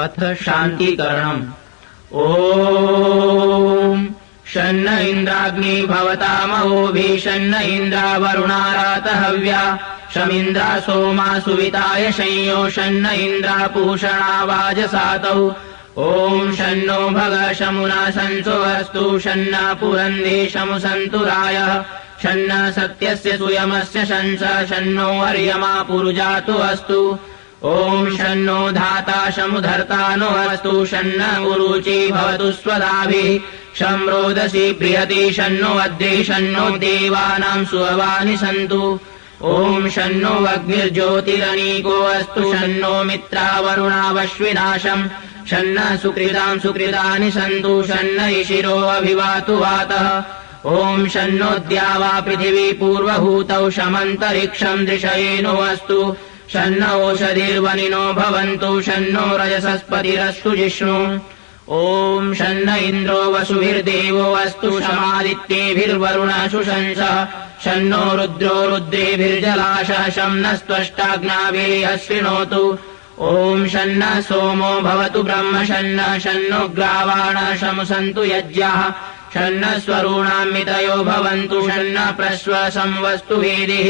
अथ शान्तिकरणम्। ॐ शन्न इन्द्राग्नि भवतामहोभिः शन्न इन्द्रा वरुणारातहव्या शमिन्द्रा सोमा सुविताय संयो शन्न इन्द्रा पूषणा वाजसातौ ॐ शन्नो भग शमुना संसो अस्तु शन्न पुरन्दे शमुसन्तुरायः शन्न सत्यस्य सुयमस्य शंस शन्नो अर्यमा पुरुजातु अस्तु ॐ शन्नो धाता शमुधर्ता नो अस्तु शन्न उरुची भवतु स्वदाभिः शं रोदसी बृहति शन्नो अद्रे शन्नो देवानां सुहवानि सन्तु ॐ शन्नो अग्निर्ज्योतिरनीको अस्तु शन्नो मित्रा वरुणावश्विनाशम् शन्न सुकृतां सुकृतानि सन्तु शन्न इशिरो अभिवातु वातः ॐ शन्नो द्यावा पृथिवी पूर्वभूतौ शमन्तरिक्षं दृशयेनो अस्तु शन्न ओषधिर्वनिनो भवन्तु शन्नो रजसस्पतिरस्तु जिष्णु ॐ शन्न इन्द्रो वसुभिर्देवो अस्तु शमादित्येभिर्वरुणः शंसः शन्नो रुद्रो रुद्रेभिर्जलाशः शं नस्त्वष्टाग्नाभिः शृणोतु ॐ शन्न सोमो भवतु ब्रह्म शन्न शन्नो ग्रावाणः शमुसन्तु यज्ञाः शन्न स्वरूणामितयो भवन्तु शन्न प्रश्व संवस्तु वेदिः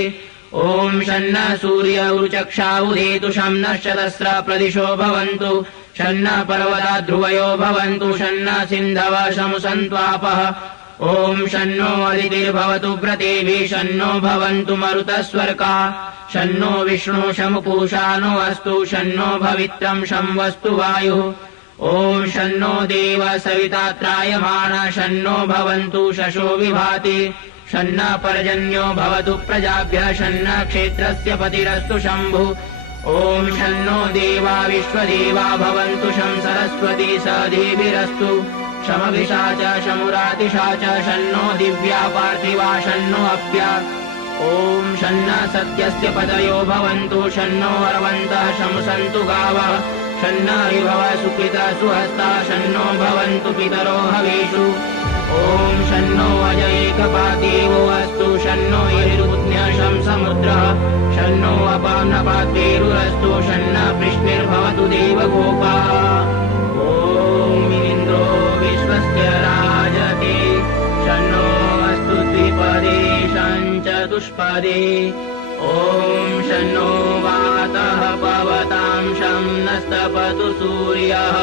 ॐ शन्न सूर्य उरुचक्षावुधेतु शं नश्चतस्र प्रदिशो भवन्तु शन्न पर्वता ध्रुवयो भवन्तु शन्न सिन्धव शमुसन्त्वापः ॐ शन्नो अदितिर्भवतु व्रतेभिः शन्नो भवन्तु मरुतस्वर्का शन्नो विष्णु शमुपूषानो अस्तु शन्नो भवित्रं शं वस्तु वायुः ॐ शन्नो देव सविता त्रायमाण शन्नो भवन्तु शशो विभाति शन्न पर्जन्यो भवतु प्रजाभ्यः शन्न क्षेत्रस्य पतिरस्तु शम्भुः ॐ शन्नो देवा विश्वदेवा भवन्तु शं सरस्वती सदेभिरस्तु शमभिषा च शमुरातिशा च शन्नो दिव्या पार्थिवा शन्नो अप्या ॐ शन्न सत्यस्य पदयो भवन्तु शन्नो अर्वन्तः शमुसन्तु गावः शन्न विभव सुकृता सुहस्ता शन्नो भवन्तु पितरो हवेषु ॐ शन्नो अजैकपादेवो अस्तु शन्नो यजुर्बुध्न्यशं समुद्रः शन्नो अपानपाद्वेरुरस्तु शन्न वृष्णिर्भवतु देवगोपा ॐ इन्द्रो विश्वस्य राजते शन्नो अस्तु द्विपदे चतुष्पदे ॐ शन्नो वातः पवतां शं नस्तपतु सूर्यः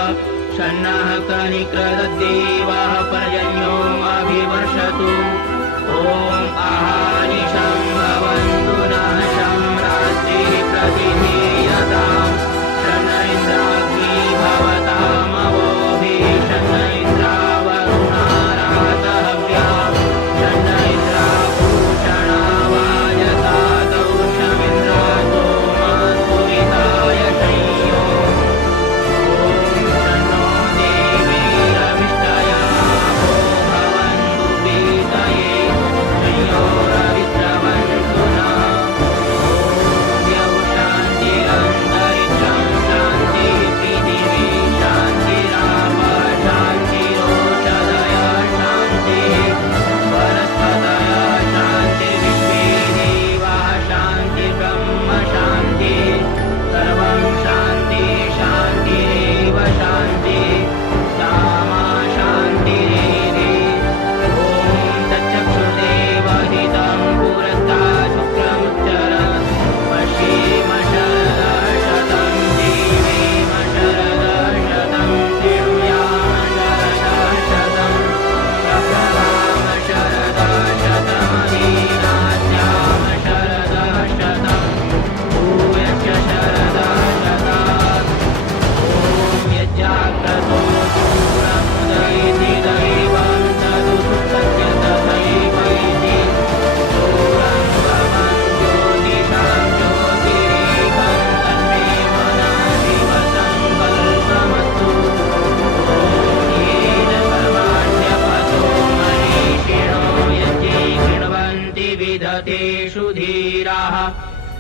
शन्नः कनिक्रदद्देवः पर्जन्यो अभिवर्षतु ॐ अहानिशं भवन्तु नः शं रात्रिः प्रतिधीयताम् शन्न इन्द्राग्नि भवतामवोभिः शन्न इन्द्रा वरुणारातहव्या शन्न इन्द्रा पूषणा वाजसातौ शमिन्द्रा सोमा सुविताय संयो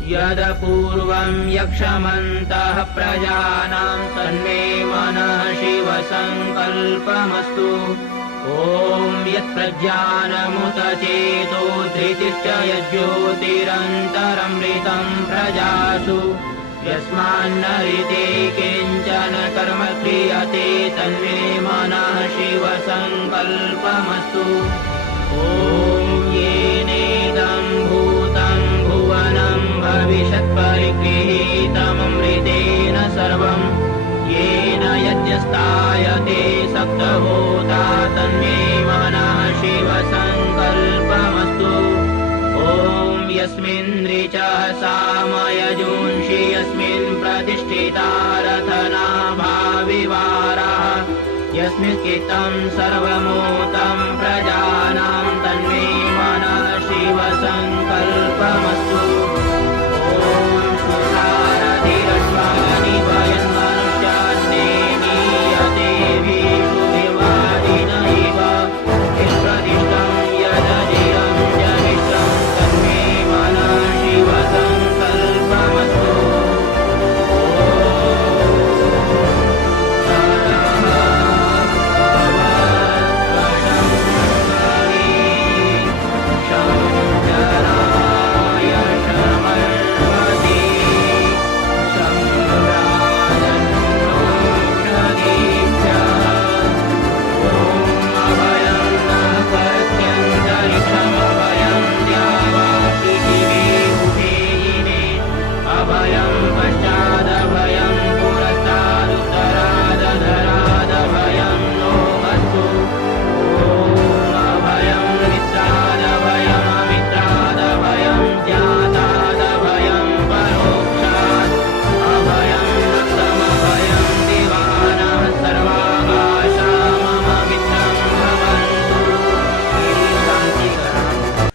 यदपूर्वं यक्षमन्तः प्रजानां तन्मे मनः शिवसङ्कल्पमस्तु ॐ यत्प्रज्ञानमुत चेतो धृतिश्च यज्ज्योतिरन्तरमृतं प्रजासु यस्मान्न ऋते किञ्चन कर्म यद्यस्तायते तन्मे मनः शिवसङ्कल्पमस्तु ॐ येनेदं भूतं भुवनं भविष्यत्परिगृहीतममृतेन सर्वं येन यद्यस्तायते सप्तहोता तन्मे मनः शिवसङ्कल्पमस्तु ॐ यस्मिन् ऋचः सामयजुंषि यस्मिन् प्रतिष्ठिता रथना भाविवाराः यस्मिन् कितं सर्वमूतं प्रजानां तन्मे मनः शिवसङ्कल्पमस्तु